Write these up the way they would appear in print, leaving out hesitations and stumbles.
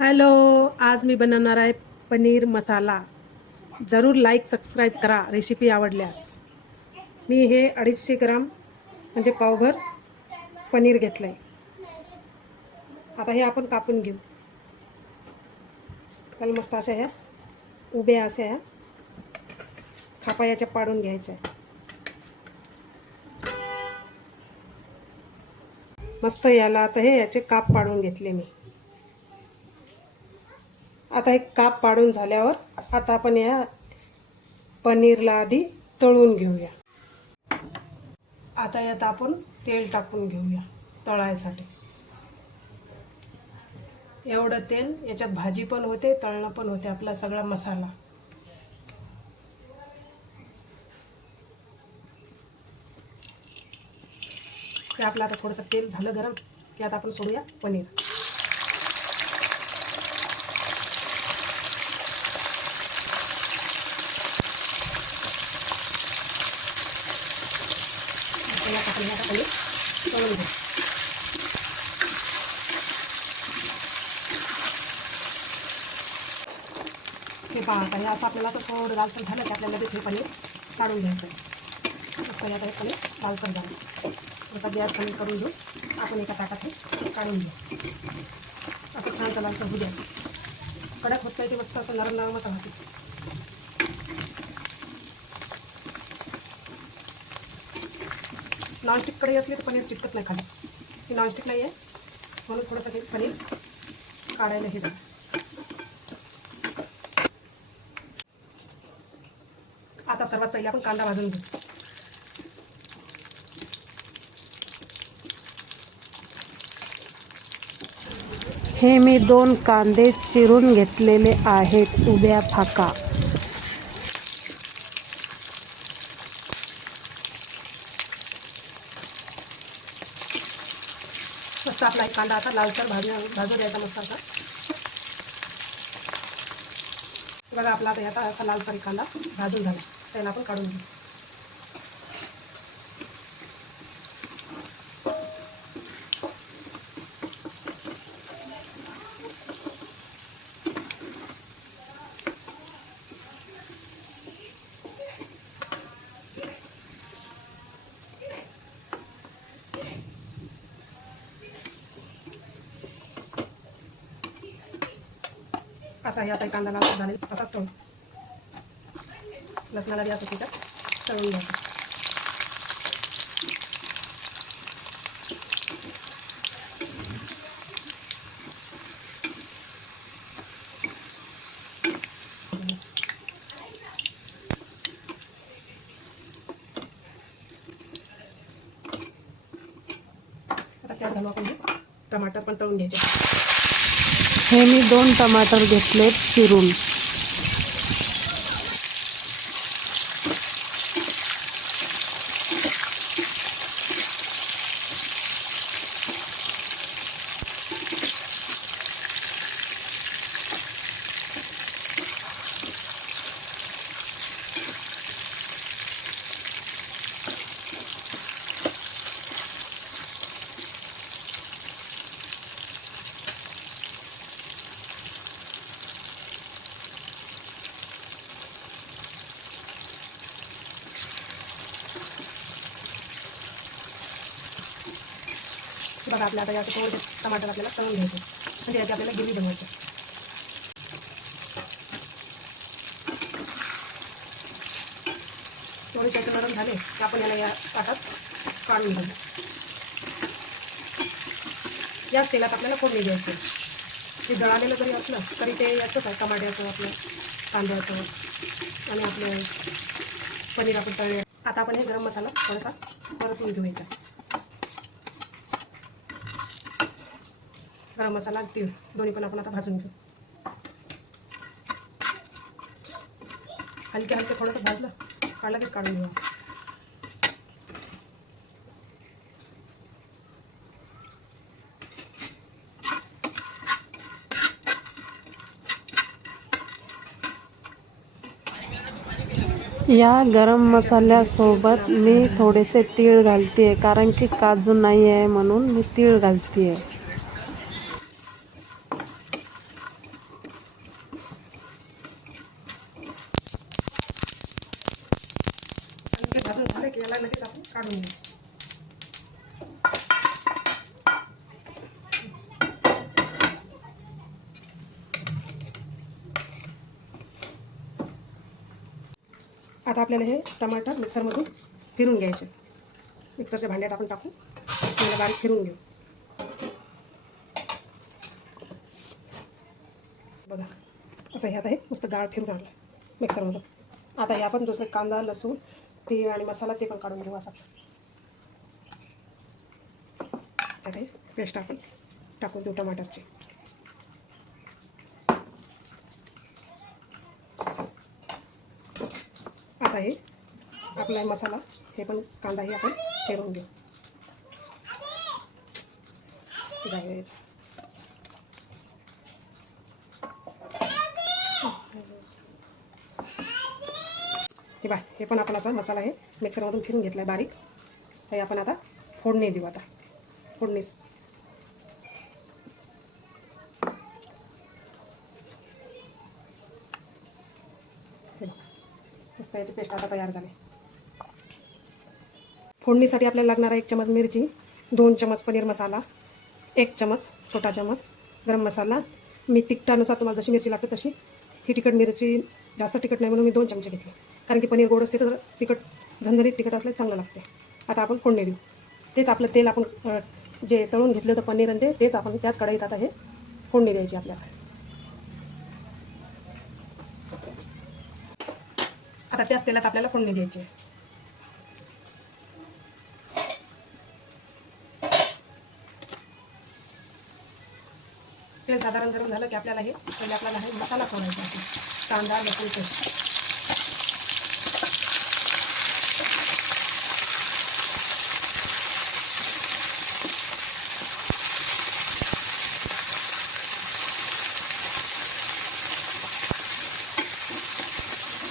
Hello, आज मी बनवणार आहे पनीर मसाला. जरूर लाईक सबस्क्राईब करा रेसिपी आवडल्यास. मी हे 250 ग्राम म्हणजे पावभर पनीर घेतलं आहे. आता हे आपण कापून घेऊ. त्याला मस्त अशा ह्या उभ्या अशा ह्या खापा याच्या पाडून घ्यायच्या. मस्त याला आता हे याचे काप पाडून घेतले मी. आता एक काप पाडून झाल्यावर आता आपण या पनीरला आधी तळून घेऊया. आता यात आपण तेल टाकून घेऊया तळायसाठी. एवढं तेल, याच्यात भाजी पण होते, तळणं पण होते, आपला सगळा मसाला. ते आपलं आता थोडंसं तेल झालं गरम की आता आपण सोडूया पनीर. पनीर तळून घेऊ. हे पहा, आता हे असं आपल्याला असं थोडं लालसर झालं की आपल्याला हे पनीर काढून घ्यायचं आहे. मस्त आता हे पनीर लालसर झालं. आता गॅस कमी करून घेऊ. आपण एका ताटात हे काढून घेऊ. असं छान लालसर होऊ द्यायचं. कडक होत नाही, ते मस्त असं नरम नरमच राहते. नॉनस्टिक कढई असली तर पनीर चिटकत नाही खाली. ही नॉनस्टिक नाही आहे म्हणून थोडंसं हे पनीर काढायला हे झालं. आता सर्वात पहिले आपण कांदा भाजून घेऊ. हे मी 2 कांदे चिरून घेतलेले आहेत उभ्या फाका. मस्त आपला एक कांदा आता लालसर भाजू द्यायचा मस्त असा. बघा आपला आता याचा असा लालसर कांदा भाजून झाला. त्याला आपण काढून घेऊ. असा हे आता कांदा लाल झालेला असाच तळून लसणाला बी असं त्याच्यात तळून घ्यायचं. आता त्यात घालू आपण टमाटर पण तळून घ्यायचे. हे मी 2 टमाटर घेतलेत चिरून. बघा आपल्या आता याचं थोडंसं टमाटर आपल्याला तळून घ्यायचं म्हणजे याची आपल्याला गिरवी बनवायची. थोडेसे असे नरम झाले की आपण याला या ताटात काढून घेऊ. याच तेलात आपल्याला फोडणी द्यायची. हे जळालेलं जरी असलं तरी ते याचंच आहे, टमाट्याचं, आपलं कांद्याचं आणि आपलं पनीर आपण तळले. आता आपण हे गरम मसाला थोडासा परतून घेऊ. याच्यात गरम मसाला आणि तीळ दोन्ही पण आपण आता भाजून घेऊ. हलके हलके थोडंसं भाजलं का लगेच काढून घेऊ. या गरम मसाल्यासोबत मी थोडेसे तीळ घालते कारण की काजू नाही आहे म्हणून मी तीळ घालते. मसाला लगेच आपण काढून घेऊ. आता आपल्याला हे टमाटर मिक्सरमधून फिरून घ्यायचे. मिक्सरच्या भांड्यात आपण टाकू, त्याला बारीक फिरून घेऊ. बघा असं हे आता हे मस्त गाळ फिरून आणलं मिक्सरमधून. आता हे आपण दुसरे कांदा, लसूण, तीळ आणि मसाला ते पण काढून घेऊ. असाच त्यात हे पेस्ट आपण टाकून देऊ टमाटरची. आता हे आपला मसाला हे पण कांदाही आपण फिरवून घेऊ. हे बा हे पण आपण असा मसाला हे मिक्सरमधून फिरून घेतला आहे बारीक. हे आपण आता फोडणी देऊ. आता फोडणीस मस्त याची पेस्ट आता तयार झाली. फोडणीसाठी आपल्याला लागणार आहे 1 चमच मिरची, 2 चमच पनीर मसाला, 1 चमच छोटा चमच गरम मसाला. मी तिखटानुसार तुम्हाला जशी मिरची लागते तशी. ही तिखट मिरची जास्त तिखट नाही म्हणून मी 2 चमचे घेतले, कारण की पनीर गोड असते तर तिखट झणझणीत तिखट असले चांगलं लागते. आता आपण फोडणी देऊ. तेच आपलं तेल आपण जे तळून घेतलं तर पनीर आणि तेच आपण त्याच कढईत आता हे फोडणी द्यायची आपल्याला. आता त्याच तेलात आपल्याला फोडणी द्यायची. तेल साधारण गरम झालं की आपल्याला हे पहिले आपल्याला हे मसाला सोडायचा आहे. कांदा, लसूण पेस्ट.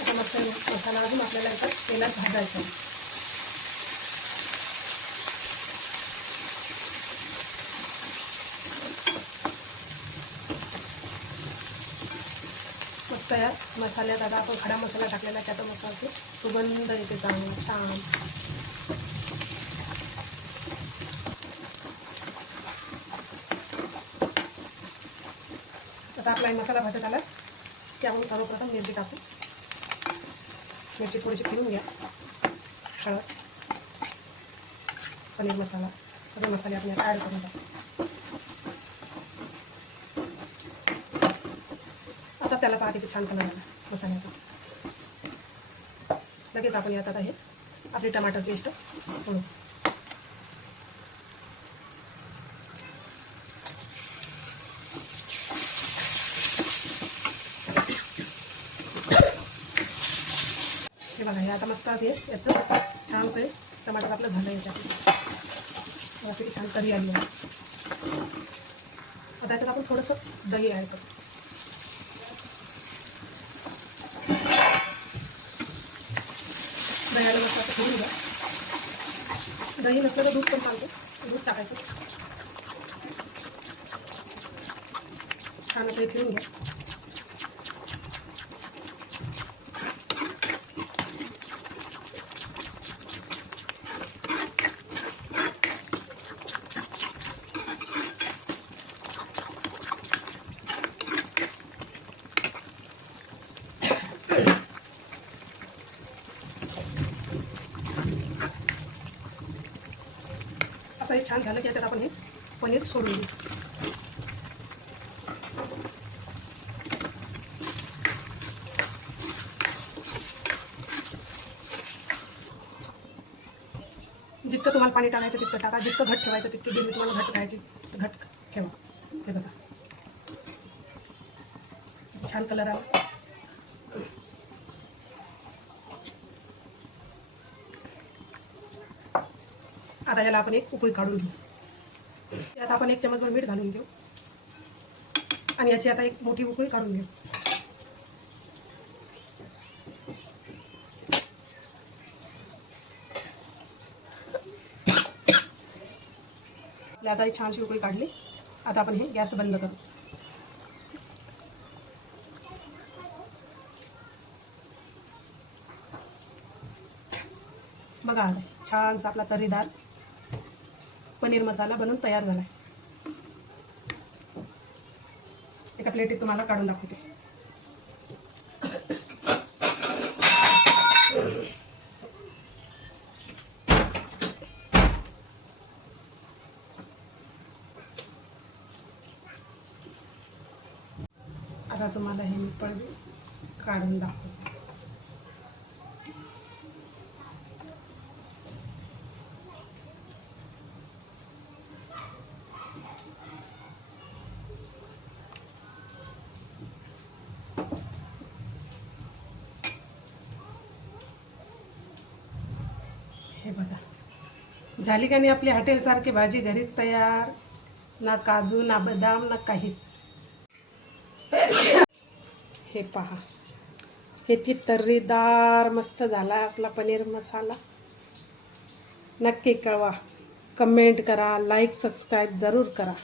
आता मस्त मसाला अजून आपल्याला इथं तेलात भाजायचा. मस्त या मसाल्यात आता आपण खडा मसाला टाकलेला त्याचा मसाल्याचे सुगंध येते चांगला छान. तसा आपला मसाला भाजत आला की आपण सर्वप्रथम मिरची टाकू. मिरची थोडीशी फिरून घ्या. हळद, पनीर मसाला सगळे मसाले आपण यात ॲड करून टाकू. आता त्याला पाहते की छान कलर आला मसाल्याचा. लगेच आपण यात आता हे आपली टमाटरची पेस्ट सोडू. हे बघा हे आता मस्त आहे याचं छानसं टमाटर आपलं झालं याच्यात. किती छान कढी आली आहे. आता याच्यात आपण थोडंसं दही ॲड करू. दह्याला मस्त असं फिरून घ्या. दही नसलं तर दूध पण चालतं, दूध टाकायचं. छान असं फिरून घ्या. असं हे छान झालं की याच्यात आपण हे पनीर सोडून देऊ. जितकं तुम्हाला पाणी टाकायचं तितकं टाका, जितकं घट ठेवायचं तितकी ग्रेव्ही तुम्हाला घट करायची तर घट ठेवा. हे बघा छान कलर आला. आता याला आपण एक उकळी काढून घेऊ. यात आपण 1 चमचभर मीठ घालून घेऊ आणि याची आता एक मोठी उकळी काढून घेऊ. आता ही छानशी उकळी काढली. आता आपण हे गॅस बंद करू. बघा आता छानसा आपला तर्रीदार पनीर मसाला बनवून तयार झाला आहे. एका प्लेटीत तुम्हाला काढून दाखवते. आता तुम्हाला हे मी पण काढून दाखवते. हे बघा झाली का नाही आपली हॉटेलसारखी भाजी घरीच तयार. ना काजू ना बदाम ना काहीच. हे पहा किती तर्रीदार मस्त झाला आपला पनीर मसाला. नक्की कळवा, कमेंट करा, लाईक सबस्क्राईब जरूर करा.